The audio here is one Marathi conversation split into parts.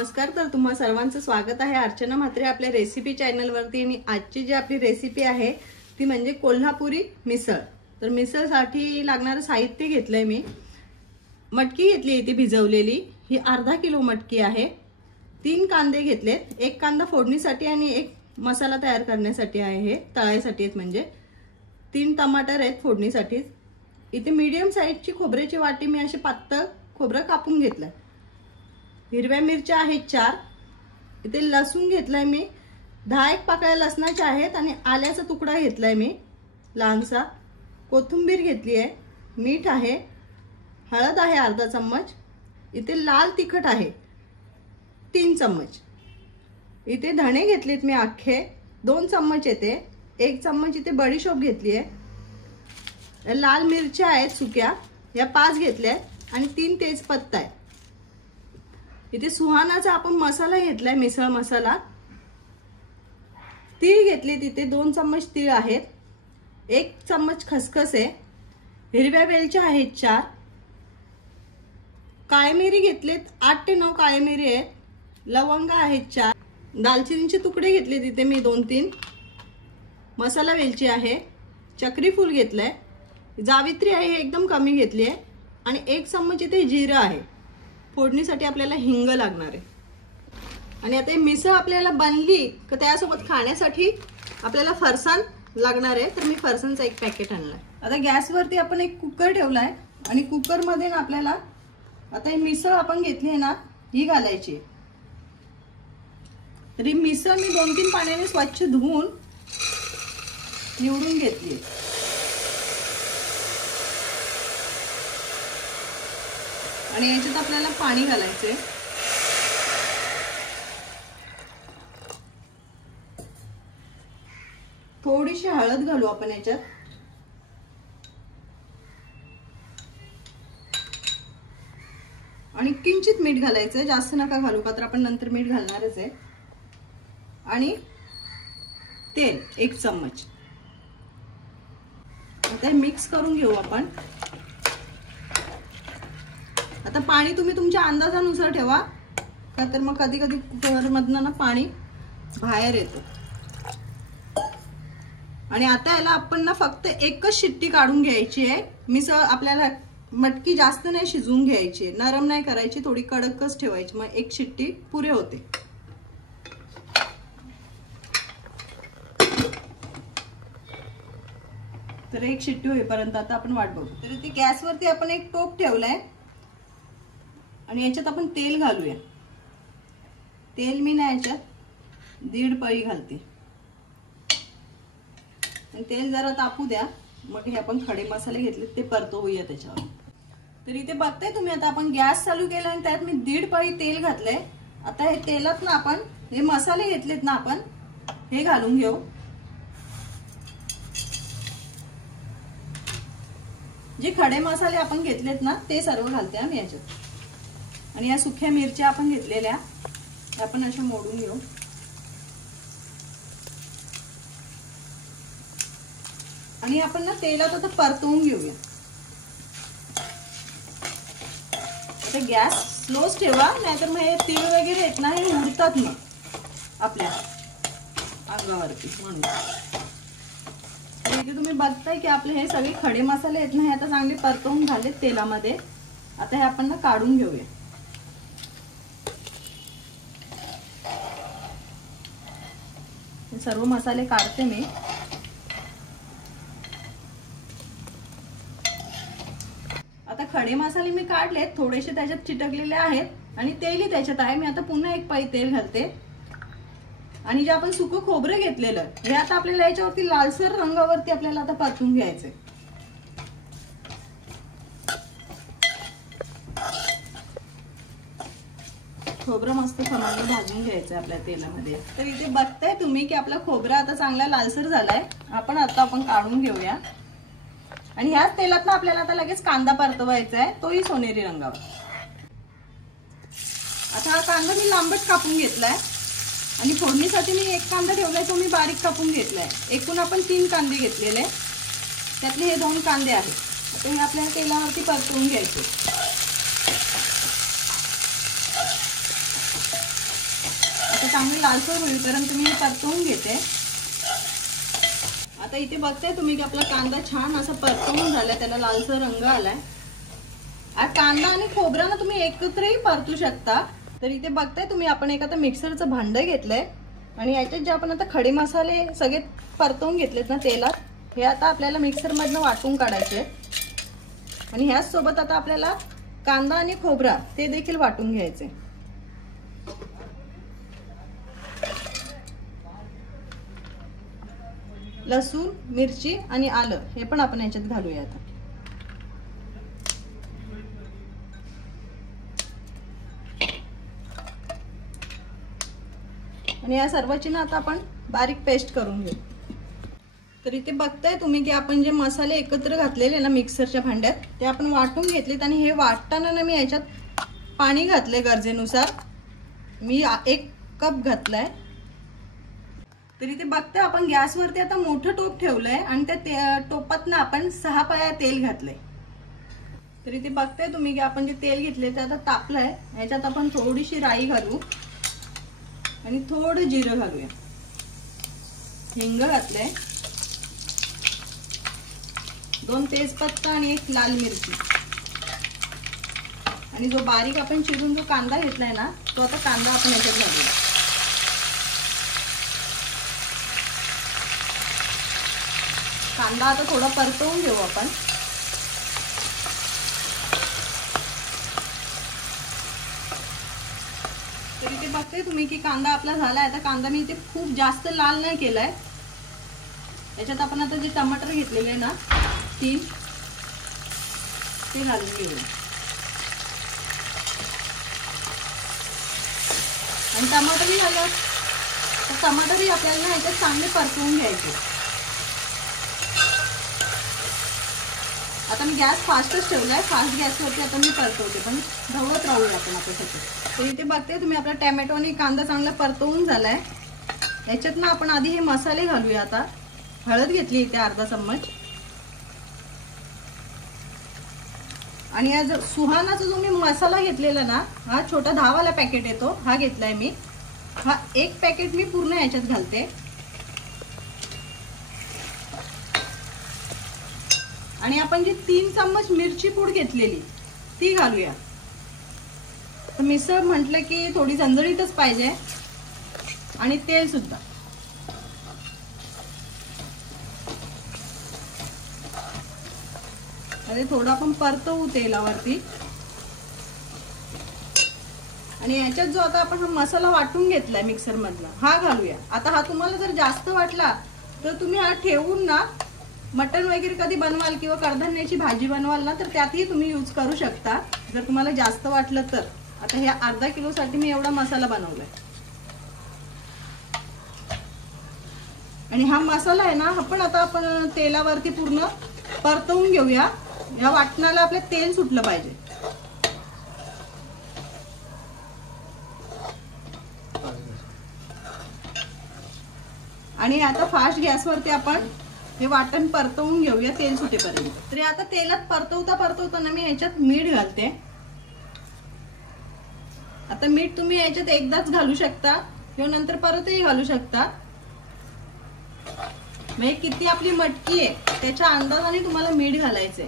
नमस्कार। तर तुम्हा सर्वांचं स्वागत आहे अर्चना म्हात्रे आपल्या रेसिपी चॅनल वरती। आणि आजची जी आपली रेसिपी आहे ती म्हणजे कोल्हापुरी मिसळ। तर मिसळसाठी लागणारे साहित्य घेतलंय मी। मटकी घेतली इथे भिजवलेली, ही अर्धा किलो मटकी आहे। 3 कांदे घेतलेत, एक कांदा फोडणीसाठी आणि एक मसाला तयार करण्यासाठी आहे, हे तळायसाठी आहेत म्हणजे। 3 टमाटर आहेत फोडणीसाठी। इथे मीडियम साइजची खोबऱ्याची वाटी मी अशी पातळ खोबरं कापून घेतलंय। हिरव्या मिरच्या आहेत 4। इथे लसूण घेतलाय मी 10 पाकळ्या लसणाच्या आहेत आणि आल्याचा तुकडा घेतलाय मी लहानसा। कोथिंबीर घेतली आहे, मीठ आहे, हळद आहे अर्धा चम्मच। इथे लाल तिखट आहे 3 चम्मच। इथे धणे घेतलेत मी अख्खे 2 चम्मच येते। 1 चम्मच इथे बडीशोप घेतली आहे। लाल मिरच्या आहेत सुक्या, या 5 घेतल्या आणि 3 तेजपत्ता आहे। इथे सुहानाचा आपण मसाला घेतलाय, मिसळ मसाला। तीळ घेतले तिथे 2 चम्मच तीळ आहेत, 1 चम्मच खसखस आहे, हिरव्या वेलच्या आहेत 4, काळी मिरी घेतलेत 8 ते 9 काळी मिरी आहेत, लवंगा आहेत 4, दालचिनीचे तुकडे घेतले तिथे मी 2-3, मसाला वेलची आहे, चक्री फूल घेतलंय, जावित्री आहे एकदम कमी घेतली आहे आणि 1 चम्मच इथे जिरं आहे। फोडणीसाठी आपल्याला हिंग लागणार आहे। आणि आता मिसळ आपल्याला बनली की त्यासोबत खाण्यासाठी आपल्याला फरसाण लागणार आहे, तर मी फरसाणचा 1 पॅकेट आणलाय। आता गॅसवरती आपण एक कुकर ठेवलाय आणि कुकर मध्ये ना आपल्याला आता ही मिसळ आपण घेतली आहे ना, ही घालायची। तर ही मिसळ मी 2-3 पाण्याने स्वच्छ धुवून निवडून घेतली। आणि याच्यात आपल्याला पाणी घालायचंय। थोडीशी हळद घालू आपण याच्यात। आणि किंचित मीठ घालायचंय, जास्त नका घालू का तर आपण नंतर मीठ घालणारच आहे। आणि तेल 1 चम्मच। आता मिक्स करून घेऊ आपण। आता पाणी तुम्ही तुमच्या अंदाजानुसार ठेवा, का तर मग कधी कधी कुकर मधनं ना पाणी बाहेर येतं। आणि आता याला आपण ना फक्त 1च शिट्टी काढून घ्यायची आहे। मिसळ आपल्याला मटकी जास्त नाही शिजवून घ्यायची, नरम नाही करायची, थोडी कडकच ठेवायची, मग 1 शिट्टी पुरे होते। तर 1 शिट्टी होईपर्यंत आता आपण वाट बघू। तर इथे गॅसवरती आपण एक टोप ठेवलाय आणि याच्यात आपण तेल घालूया। तेल मी ना याच्यात 1.5 पळी घालते आणि तेल जरा तापू द्या, मग हे आपण खडे मसाले घेतले ते परतवूया त्याच्यावर। तर इथे बघताय तुम्ही, आता आपण गॅस चालू केला आणि त्यात मी 1.5 पळी तेल घातलंय। आता हे तेलात ना आपण हे मसाले घेतलेत ना आपण हे घालून घेऊ। जे खडे मसाले आपण घेतलेत ना ते सर्व घालते आम्ही याच्यात। आणि या सुक्या मिरच्या आपण घेतलेल्या आपण अशा मोडून घेऊ। आणि आपण ना तेलात आता परतवून घेऊया। आता गॅस स्लोच ठेवा, नाहीतर मग हे तीळ वगैरे आहेत ना हे उडतात मग आपल्या अंगावरती म्हणून। इथे तुम्ही बघताय की आपले हे सगळे खडे मसाले आहेत ना हे आता चांगले परतवून झालेत तेलामध्ये। आता हे आपण ना काढून घेऊया। सर्व मसाले काढते मी। आता खडे मसाले मी काढलेत, थोडेसे त्याच्यात चिटकलेले आहेत आणि तेलही त्याच्यात आहे। मी आता पुन्हा 1 पळी तेल घालते। आणि जे आपण सुकं खोबरं घेतलेलं हे आता आपल्याला याच्यावरती लालसर रंगावरती आपल्याला आता परतून घ्यायचंय। खोबरं मस्त खमंग भाजून घ्यायचं आपल्या तेलामध्ये। तर इथे बघताय तुम्ही की आपला खोबरा आता चांगला लालसर झालाय। आपण काढून घेऊया आणि ह्याच तेलात ना आपल्याला आता लगेच कांदा परतवायचा आहे, तोही सोनेरी रंगावर। आता हा कांदा मी लांबट कापून घेतलाय आणि फोडणीसाठी मी 1 कांदा ठेवलाय, तो मी बारीक कापून घेतलाय। एकूण आपण 3 कांदे घेतलेले, त्यातले हे 2 कांदे आहेत। आता हे आपल्याला तेलावरती परतवून घ्यायचे। चांगली लालसर होईपर्यंत मी परतवून घेते। आता इथे बघताय तुम्ही की आपला कांदा छान असा परतवून झालाय, त्याला लालसर रंग आलाय। कांदा आणि खोबरा ना तुम्ही एकत्रही परतू शकता। तर इथे बघताय तुम्ही आपण एक आता मिक्सरचं भांड घेतलंय आणि याच्यात जे आपण आता खडे मसाले सगळे परतवून घेतलेत ना तेलात, हे आता आपल्याला मिक्सर मधनं वाटून काढायचे आणि ह्याच सोबत आता आपल्याला कांदा आणि खोबरा ते देखील वाटून घ्यायचे। लसूण, मिरची आणि आलं हे पण आपण याच्यात घालूया आता। आणि या सर्वांची ना आता आपण बारीक पेस्ट करून घेऊ। तर इथे बघताय तुम्ही की आपण जे मसाले एकत्र घातलेले ना मिक्सरच्या भांड्यात ते आपण वाटून घेतलेत आणि हे वाटताना ना मी याच्यात पाणी घातले गरजेनुसार, मी 1 कप घातलाय। तर इथे बघताय आपण गॅसवरती आता मोठं टोप ठेवलंय आणि त्या टोपात ना आपण 6 पळ्या तेल घातलंय। तर इथे बघताय तुम्ही की आपण जे तेल घेतले ते आता तापलंय, याच्यात आपण थोडीशी राई घालू आणि थोडं जिरं घालूया, हिंग घातलंय, 2 तेजपत्ता आणि 1 लाल मिरची आणि जो बारीक आपण चिरून जो कांदा घेतलाय ना तो आता कांदा आपण याच्यात घालूया। कांदा आता थोडा परतवून घेऊ आपण। तर इथे बघताय तुम्ही की कांदा आपला झालाय। आता कांदा मी इथे खूप जास्त लाल नाही केलाय। याच्यात आपण आता जे टमाटर घेतलेले ना 3 ते घालून घेऊया आणि टमाटरही झालं तर टमाटरही आपल्याला याच्यात चांगले परतवून घ्यायचे। आता मी गॅस फास्टच ठेवलाय, फास्ट गॅसवरती आता मी परतवते, पण ढवळत राहूया आपण आता सगळं। तर इथे बघते तुम्ही आपला टोमॅटो आणि कांदा चांगला परतवून झालाय। याच्यात ना आपण आधी हे मसाले घालूया। आता हळद घेतली इथे अर्धा चम्मच आणि या सुहानाचा जो मी मसाला घेतलेला ना हा छोटा 10 वाला पॅकेट येतो, हा घेतलाय मी। हा 1 पॅकेट मी पूर्ण याच्यात घालते आणि आपण जी 3 चम्मच मिरची पूड घेतलेली ती घालूया। तर मिसळ म्हटलं की थोडी झणझणीतच पाहिजे आणि तेल सुद्धा। अरे थोडं आपण परतवू तेलावरती आणि याच्यात जो आता आपण हा मसाला वाटून घेतलाय मिक्सर मधला हा घालूया। आता हा तुम्हाला जर जास्त वाटला तर तुम्ही हा ठेवून ना मटण वगैरे कधी बनवाल किंवा कडधान्याची भाजी बनवाल ना तर त्यातही तुम्ही यूज करू शकता जर तुम्हाला जास्त वाटलं तर। आता हे अर्धा किलो साठी मी एवढा मसाला बनवलाय आणि हा मसाला आहे ना आपण आता आपण तेलावरती पूर्ण परतवून घेऊया। या वाटणाला आपलं तेल सुटलं पाहिजे आणि आता फास्ट गॅसवरती आपण हे वाटण परतवून घेऊया तेल सुटेपर्यंत। तरी आता तेलात परतवता परतवता ना मी याच्यात मीठ घालते। आता मीठ तुम्ही याच्यात एकदाच घालू शकता किंवा नंतर परतही घालू शकता, म्हणजे किती आपली मटकी आहे त्याच्या अंदाजाने तुम्हाला मीठ घालायचंय।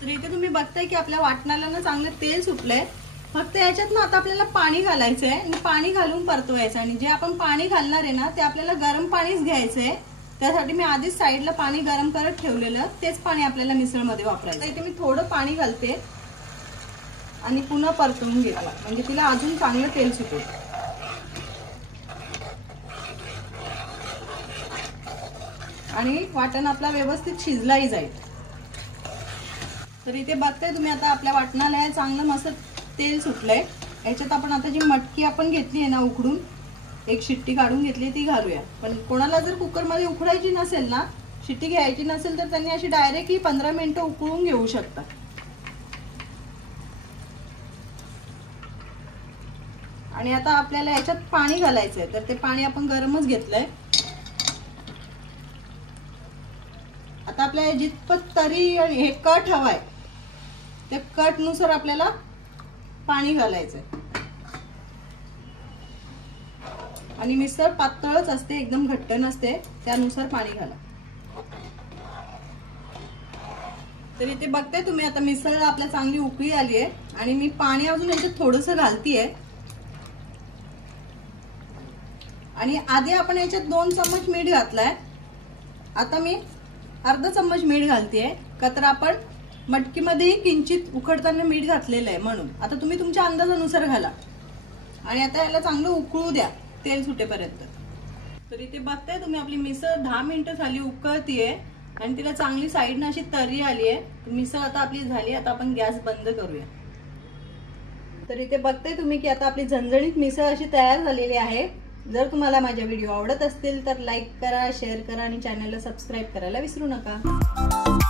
तर इथे तुम्ही बघताय की आपल्या वाटणाला ना चांगलं तेल सुटलंय। फक्त याच्यात ना आता आपल्याला पाणी घालायचंय आणि पाणी घालून परतवायचं आणि जे आपण पाणी घालणार आहे ना ते आपल्याला गरम पाणीच घ्यायचंय। त्यासाठी मी आधीच साईडला पाणी गरम करत ठेवलेलं, तेच पाणी आपल्याला मिसळमध्ये वापरायचं। इथे मी थोडं पाणी घालते आणि पुन्हा परतवून घेते म्हणजे तिला अजून चांगलं तेल सुटेल आणि वाटण आपला व्यवस्थित शिजलाही जाईल। तर इथे बघताय तुम्ही आता आपल्या वाटणाला हे चांगलं मस्त तेल सुटलंय। याच्यात आपण आता जी मटकी आपण घेतली आहे ना उकडून 1 शिट्टी काढून घेतली ती घालूया। पण कोणाला जर कुकर मध्ये उकडायची नसेल ना, शिट्टी घ्यायची नसेल तर त्यांनी अशी डायरेक्ट ही 15 मिनिटं उकळून घेऊ शकता। आणि आता आपल्याला याच्यात पाणी घालायचंय तर ते पाणी आपण गरमच घेतलंय। आता आपल्याला जितपत तरी आणि हे कट हवाय त्या कट नुसार आपल्याला पाणी घालायचंय। आणि मिसळ पातळच असते, एकदम घट्ट नसते, त्यानुसार पाणी घाला. तर इथे बघताय तुम्ही आता मिसळ आपल्या चांगली उकळी आली आहे आणि मी पाणी अजून याच्यात थोडंसं घालतीये. आणि आधी आपण याच्यात 2 चम्मच मीठ घातलाय, आता मी अर्धा चम्मच मीठ घालतेय. का तर आपण मटकीमध्ये किंचित उकडताना मीठ घातलेलं आहे म्हणून. आता तुम्ही तुमच्या अंदाजानुसार घाला आणि आता याला चांगलं उकळू द्या तेल सुटेपर्यंत. तर इथे बघताय तुम्ही आपली मिसळ 10 मिनिटं झाली उकळतीये आणि तिला चांगली साईडनं अशी तर्री आली आहे. मिसळ आता आपली झाली. आता आपण गॅस बंद करूया. तर इथे बघताय तुम्ही की आता आपली झणझणीत मिसळ अशी तयार झालेली आहे. जर तुम्हाला माझे व्हिडिओ आवडत असतील तर लाईक करा, शेअर करा आणि चॅनलला सबस्क्राईब करायला विसरू नका.